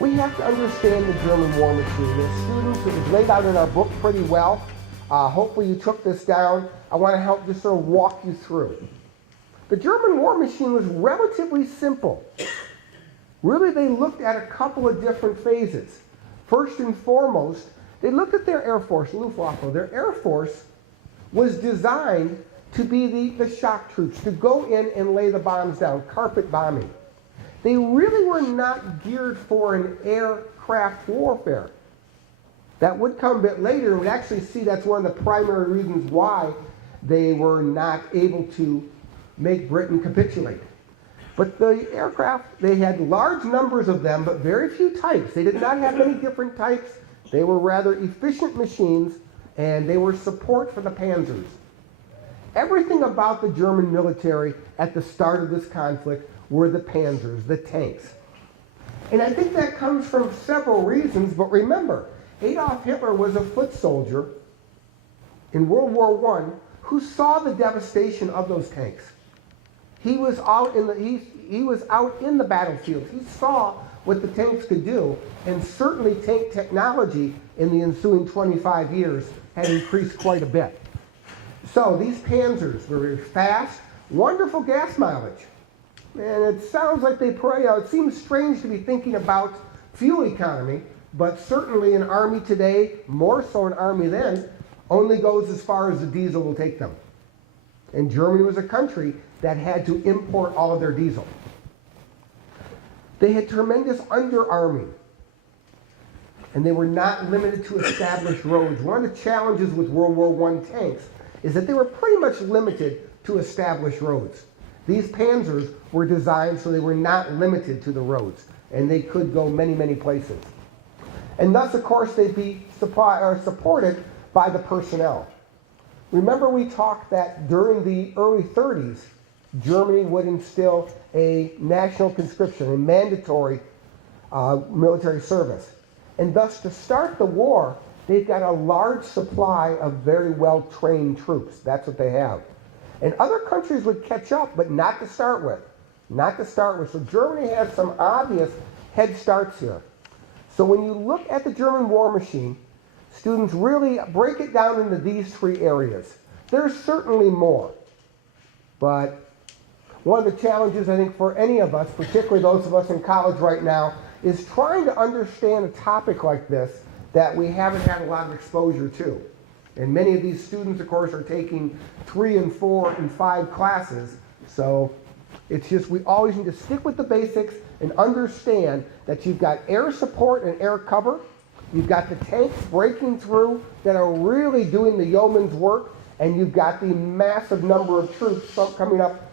We have to understand the German war machine. As students, it was laid out in our book pretty well. Hopefully you took this down. I want to help just sort of walk you through. The German war machine was relatively simple. Really, they looked at a couple of different phases. First and foremost, they looked at their Air Force, Luftwaffe. Their Air Force was designed to be the shock troops, to go in and lay the bombs down, carpet bombing. They really were not geared for an aircraft warfare. That would come a bit later, and we'd actually see that's one of the primary reasons why they were not able to make Britain capitulate. But the aircraft, they had large numbers of them, but very few types. They did not have many different types. They were rather efficient machines, and they were support for the panzers. Everything about the German military at the start of this conflict were the panzers, the tanks. And I think that comes from several reasons, but remember, Adolf Hitler was a foot soldier in World War I who saw the devastation of those tanks. He was out in the battlefield. He saw what the tanks could do, and certainly tank technology in the ensuing 25 years had increased quite a bit. So these panzers were very fast, wonderful gas mileage. And it sounds like it seems strange to be thinking about fuel economy, but certainly an army today, more so an army then, only goes as far as the diesel will take them. And Germany was a country that had to import all of their diesel. They had tremendous underarming, and they were not limited to established roads. One of the challenges with World War I tanks is that they were pretty much limited to established roads. These panzers were designed so they were not limited to the roads, and they could go many, many places. And thus, of course, they'd be supported by the personnel. Remember we talked that during the early 30s, Germany would instill a national conscription, a mandatory military service. And thus, to start the war, they've got a large supply of very well-trained troops. That's what they have. And other countries would catch up, but not to start with. Not to start with. So Germany has some obvious head starts here. So when you look at the German war machine, students really break it down into these three areas. There's certainly more. But one of the challenges, I think, for any of us, particularly those of us in college right now, is trying to understand a topic like this that we haven't had a lot of exposure to. And many of these students, of course, are taking 3 and 4 and 5 classes. So it's just we always need to stick with the basics and understand that you've got air support and air cover. You've got the tanks breaking through that are really doing the yeoman's work. And you've got the massive number of troops coming up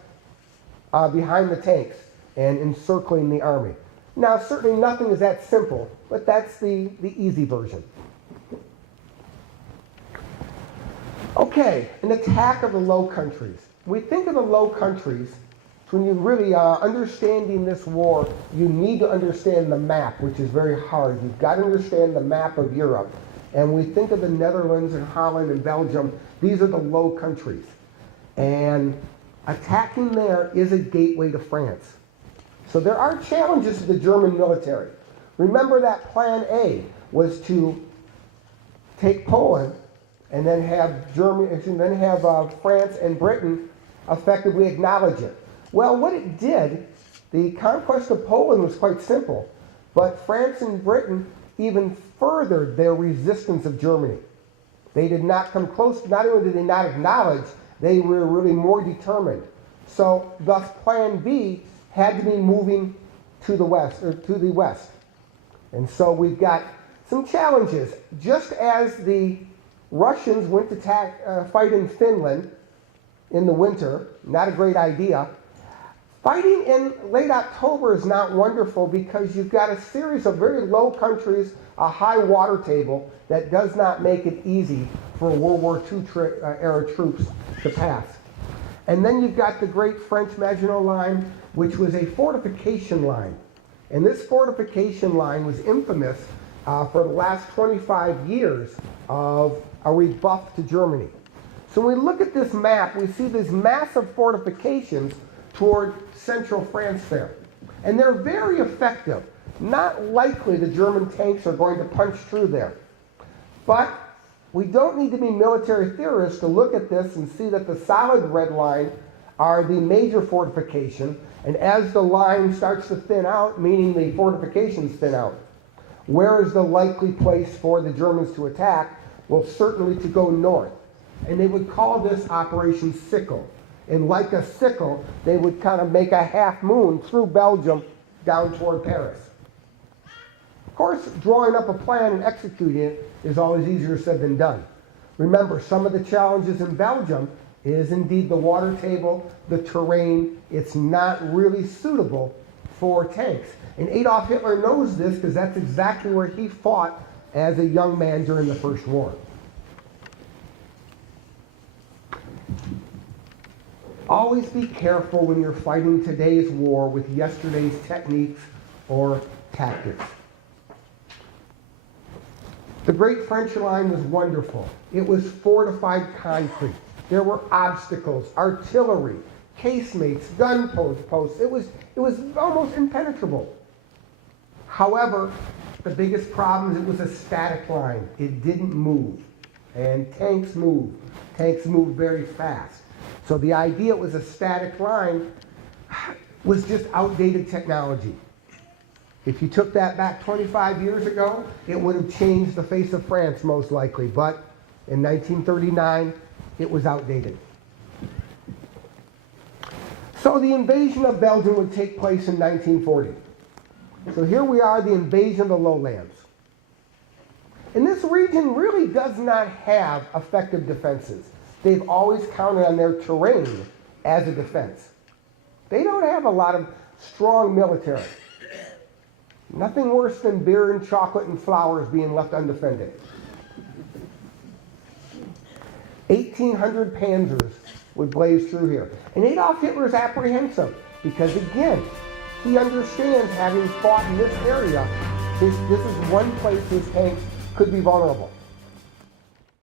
behind the tanks and encircling the army. Now, certainly nothing is that simple, but that's the easy version. Okay, an attack of the Low Countries. We think of the Low Countries, when you really understanding this war, you need to understand the map, which is very hard. You've got to understand the map of Europe. And we think of the Netherlands and Holland and Belgium. These are the Low Countries. And attacking there is a gateway to France. So there are challenges to the German military. Remember that Plan A was to take Poland and then have France and Britain effectively acknowledge it. Well, what it did, the conquest of Poland was quite simple, but France and Britain even furthered their resistance of Germany. They did not come close. Not only did they not acknowledge, they were really more determined. So thus Plan B had to be moving to the west. And so we've got some challenges. Just as the Russians went to fight in Finland in the winter, not a great idea. Fighting in late October is not wonderful because you've got a series of very low countries, a high water table that does not make it easy for World War II era troops to pass. And then you've got the great French Maginot Line, which was a fortification line. And this fortification line was infamous for the last 25 years of a rebuff to Germany. So when we look at this map, we see these massive fortifications toward central France there. And they're very effective. Not likely the German tanks are going to punch through there. But we don't need to be military theorists to look at this and see that the solid red line are the major fortification, and as the line starts to thin out, meaning the fortifications thin out, where is the likely place for the Germans to attack? Well, certainly to go north. And they would call this Operation Sickle. And like a sickle, they would kind of make a half moon through Belgium down toward Paris. Of course, drawing up a plan and executing it is always easier said than done. Remember, some of the challenges in Belgium is indeed the water table, the terrain. It's not really suitable for tanks. And Adolf Hitler knows this because that's exactly where he fought as a young man during the First War. Always be careful when you're fighting today's war with yesterday's techniques or tactics. The Great French Line was wonderful. It was fortified concrete. There were obstacles, artillery, casemates, gun posts. It was almost impenetrable. However, the biggest problem is it was a static line. It didn't move. And tanks move. Tanks move very fast. So the idea it was a static line was just outdated technology. If you took that back 25 years ago, it would have changed the face of France most likely. But in 1939, it was outdated. So the invasion of Belgium would take place in 1940. So here we are, the invasion of the lowlands. And this region really does not have effective defenses. They've always counted on their terrain as a defense. They don't have a lot of strong military. Nothing worse than beer and chocolate and flowers being left undefended. 1,800 panzers would blaze through here. And Adolf Hitler is apprehensive because, again, he understands, having fought in this area, this is one place his tanks could be vulnerable.